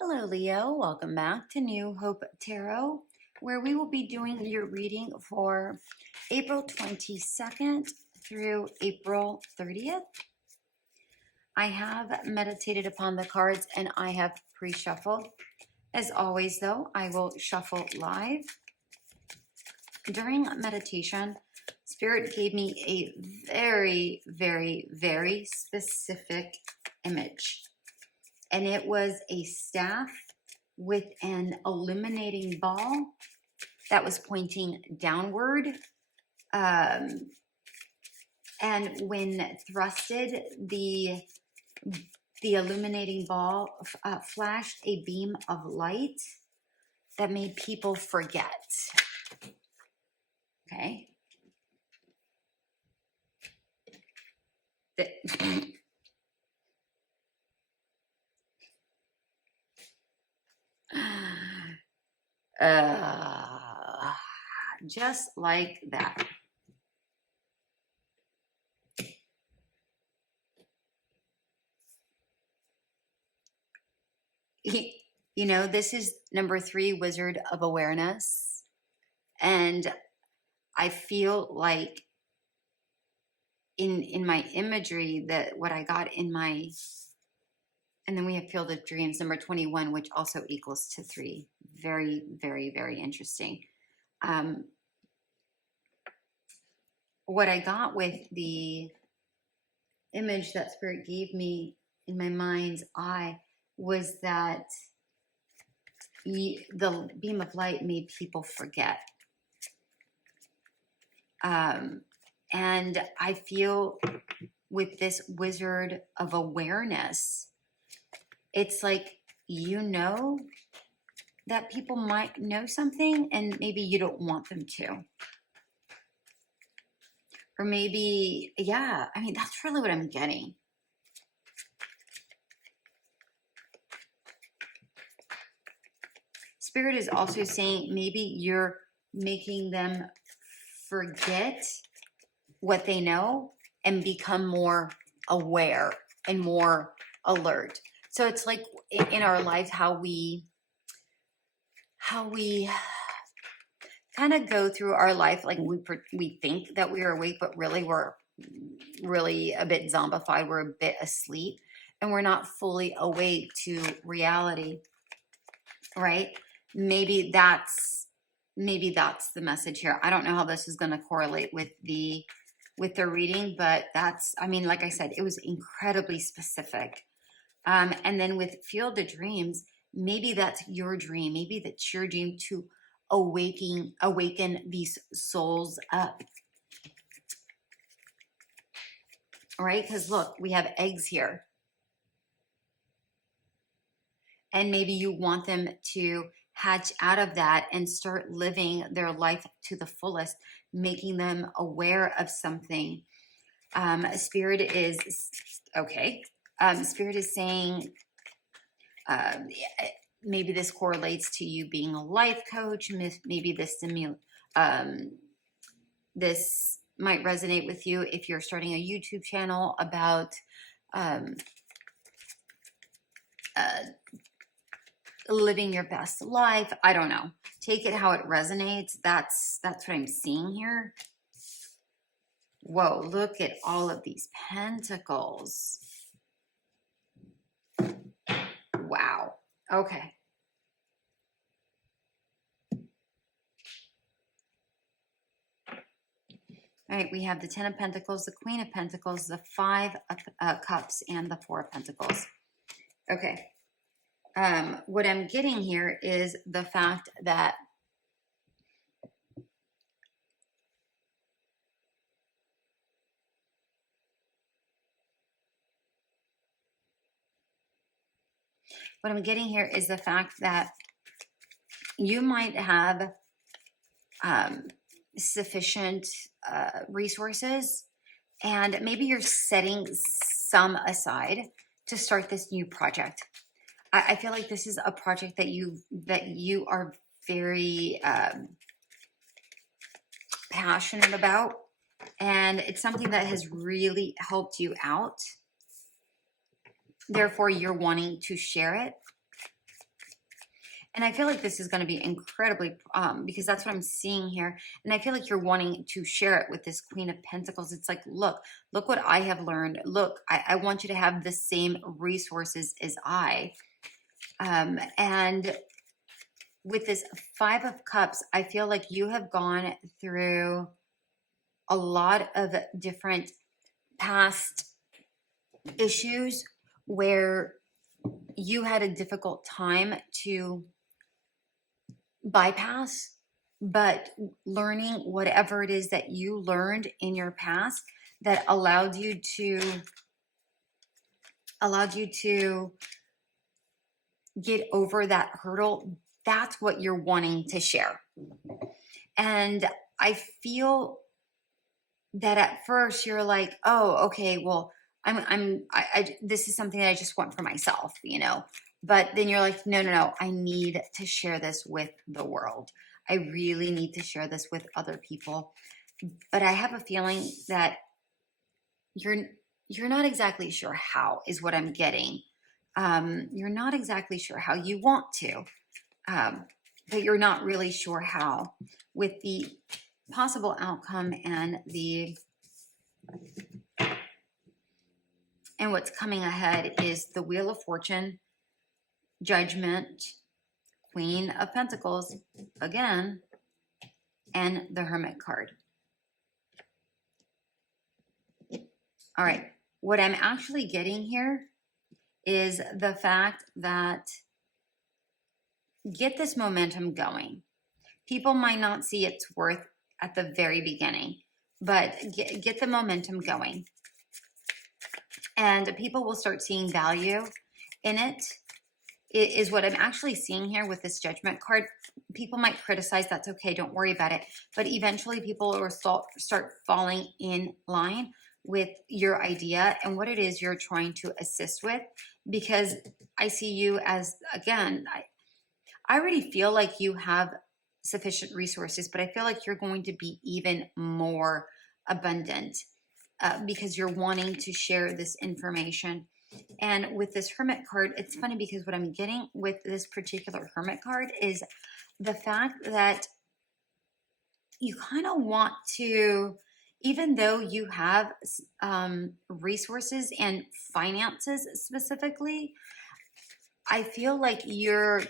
Hello, Leo. Welcome back to New Hope Tarot, where we will be doing your reading for April 22nd through April 30th. I have meditated upon the cards and I have pre-shuffled. As always, though, I will shuffle live. During meditation, Spirit gave me a very, very, very specific image. And it was a staff with an illuminating ball that was pointing downward. And when thrusted, the illuminating ball flashed a beam of light that made people forget. Okay. Just like that. You know, this is number 3, Wizard of Awareness. And I feel like in my imagery that what I got in my, and then we have Field of Dreams, number 21, which also equals to 3. Very, very, very interesting. What I got with the image that Spirit gave me in my mind's eye was that the beam of light made people forget. And I feel with this Wizard of Awareness, it's like, you know that people might know something and maybe you don't want them to. Or maybe, yeah, I mean, that's really what I'm getting. Spirit is also saying maybe you're making them forget what they know and become more aware and more alert. So it's like in our lives how we kind of go through our life, like we think that we are awake, but really we're really a bit zombified. We're a bit asleep and we're not fully awake to reality, right? Maybe that's the message here. I don't know how this is going to correlate with the reading, but that's, I mean, like I said, it was incredibly specific. And then with Field of Dreams, maybe that's your dream. Maybe that's your dream to awaken these souls up. All right? Because look, we have eggs here. And maybe you want them to hatch out of that and start living their life to the fullest, making them aware of something. Spirit is, okay. Spirit is saying, maybe this correlates to you being a life coach. Maybe this might resonate with you if you're starting a YouTube channel about living your best life. I don't know. Take it how it resonates. That's what I'm seeing here. Whoa, look at all of these pentacles. Wow. Okay. All right, we have the 10 of Pentacles, the Queen of Pentacles, the 5 of Cups, and the 4 of Pentacles. Okay. What I'm getting here is the fact that you might have sufficient resources, and maybe you're setting some aside to start this new project. I feel like this is a project that you are very passionate about, and it's something that has really helped you out. Therefore, you're wanting to share it. And I feel like this is going to be incredibly, because that's what I'm seeing here. And I feel like you're wanting to share it with this Queen of Pentacles. It's like, look what I have learned. Look, I want you to have the same resources as I. And with this Five of Cups, I feel like you have gone through a lot of different past issues where you had a difficult time to bypass, but learning whatever it is that you learned in your past that allowed you to get over that hurdle, that's what you're wanting to share. And I feel that at first you're like, oh, okay, well, this is something that I just want for myself, but then you're like, no, I need to share this with the world. I really need to share this with other people. But I have a feeling that you're not exactly sure how, is what I'm getting. You're not exactly sure how. You want to, but you're not really sure how. With the possible outcome and what's coming ahead is the Wheel of Fortune, Judgment, Queen of Pentacles again, and the Hermit card. All right, what I'm actually getting here is the fact that get this momentum going. People might not see its worth at the very beginning, but get the momentum going. And people will start seeing value in it. It is what I'm actually seeing here with this Judgment card. People might criticize, that's okay, don't worry about it. But eventually people will start falling in line with your idea and what it is you're trying to assist with. Because I see you as, again, I already feel like you have sufficient resources, but I feel like you're going to be even more abundant because you're wanting to share this information. And with this Hermit card, it's funny because what I'm getting with this particular Hermit card is the fact that you kind of want to, even though you have resources and finances specifically, I feel like you're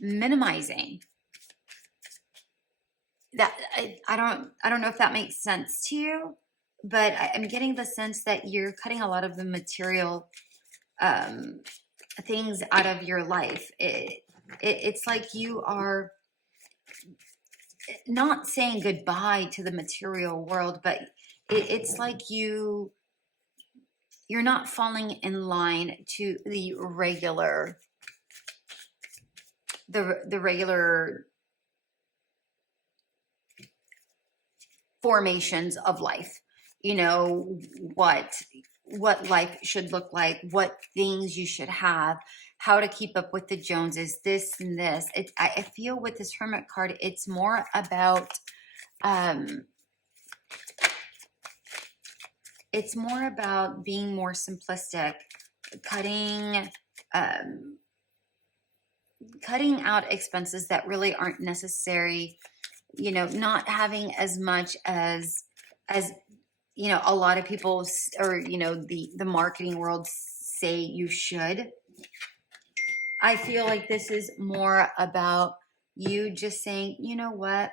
minimizing that. I don't know if that makes sense to you, but I'm getting the sense that you're cutting a lot of the material things out of your life. It's like you are not saying goodbye to the material world, but it's like you're not falling in line to the regular formations of life. What life should look like, what things you should have, how to keep up with the Joneses, this and this. I feel with this Hermit card, it's more about being more simplistic, cutting out expenses that really aren't necessary, not having as much as a lot of people, or the marketing world say you should. I feel like this is more about you just saying, you know what,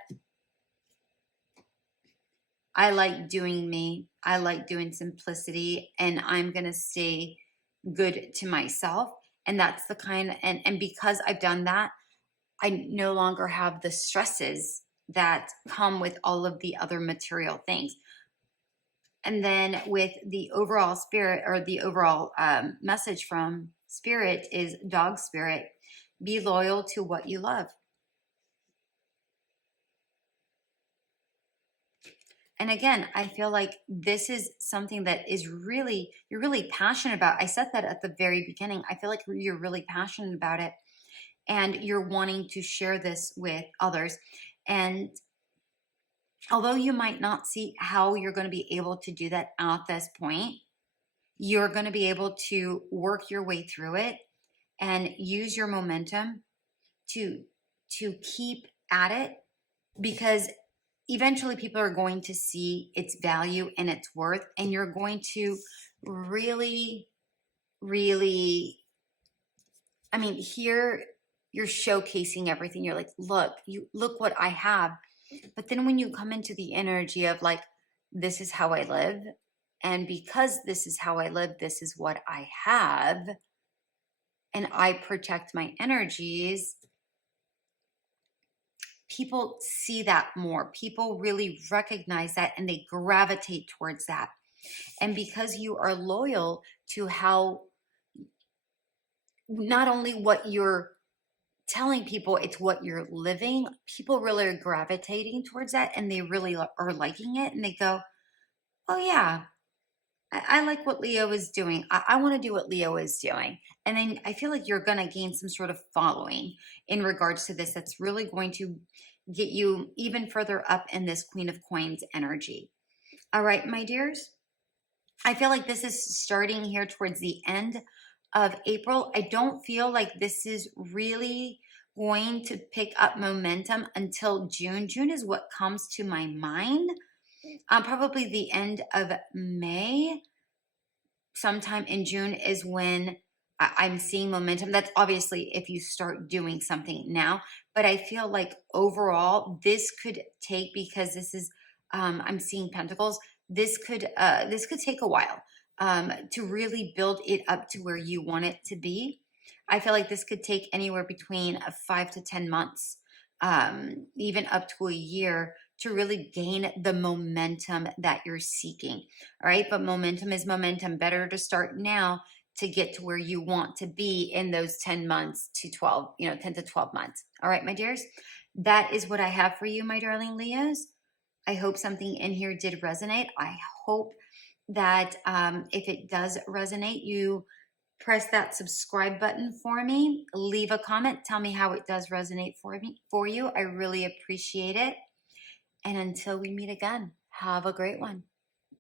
I like doing me, I like doing simplicity, and I'm gonna stay good to myself. And that's the kind, and because I've done that, I no longer have the stresses that come with all of the other material things. And then with the overall spirit, or the overall message from Spirit, is Dog Spirit, be loyal to what you love. And again, I feel like this is something that you're really passionate about. I said that at the very beginning. I feel like you're really passionate about it, and you're wanting to share this with others. And although you might not see how you're going to be able to do that at this point, you're going to be able to work your way through it and use your momentum to keep at it, because eventually people are going to see its value and its worth, and you're going to really, really, I mean, here you're showcasing everything. You're like, look what I have. But then when you come into the energy of like, this is how I live, and because this is how I live, this is what I have, and I protect my energies, people see that more. People really recognize that and they gravitate towards that. And because you are loyal to how, not only what you're telling people, it's what you're living, people really are gravitating towards that, and they really are liking it, and they go, oh yeah, I like what Leo is doing. I want to do what Leo is doing. And then I feel like you're going to gain some sort of following in regards to this that's really going to get you even further up in this Queen of Coins energy. All right, my dears, I feel like this is starting here towards the end of April. I don't feel like this is really going to pick up momentum until June. June is what comes to my mind. Probably the end of May, sometime in June is when I'm seeing momentum. That's obviously if you start doing something now, but I feel like overall this could take, because this is, I'm seeing Pentacles. This could take a while to really build it up to where you want it to be. I feel like this could take anywhere between 5 to 10 months, even up to a year, to really gain the momentum that you're seeking. All right. But momentum is momentum. Better to start now to get to where you want to be in those 10 months to 12, 10 to 12 months. All right, my dears, that is what I have for you, my darling Leos. I hope something in here did resonate. I hope that if it does resonate, you press that subscribe button for me. Leave a comment. Tell me how it does resonate for you. I really appreciate it. And until we meet again, have a great one.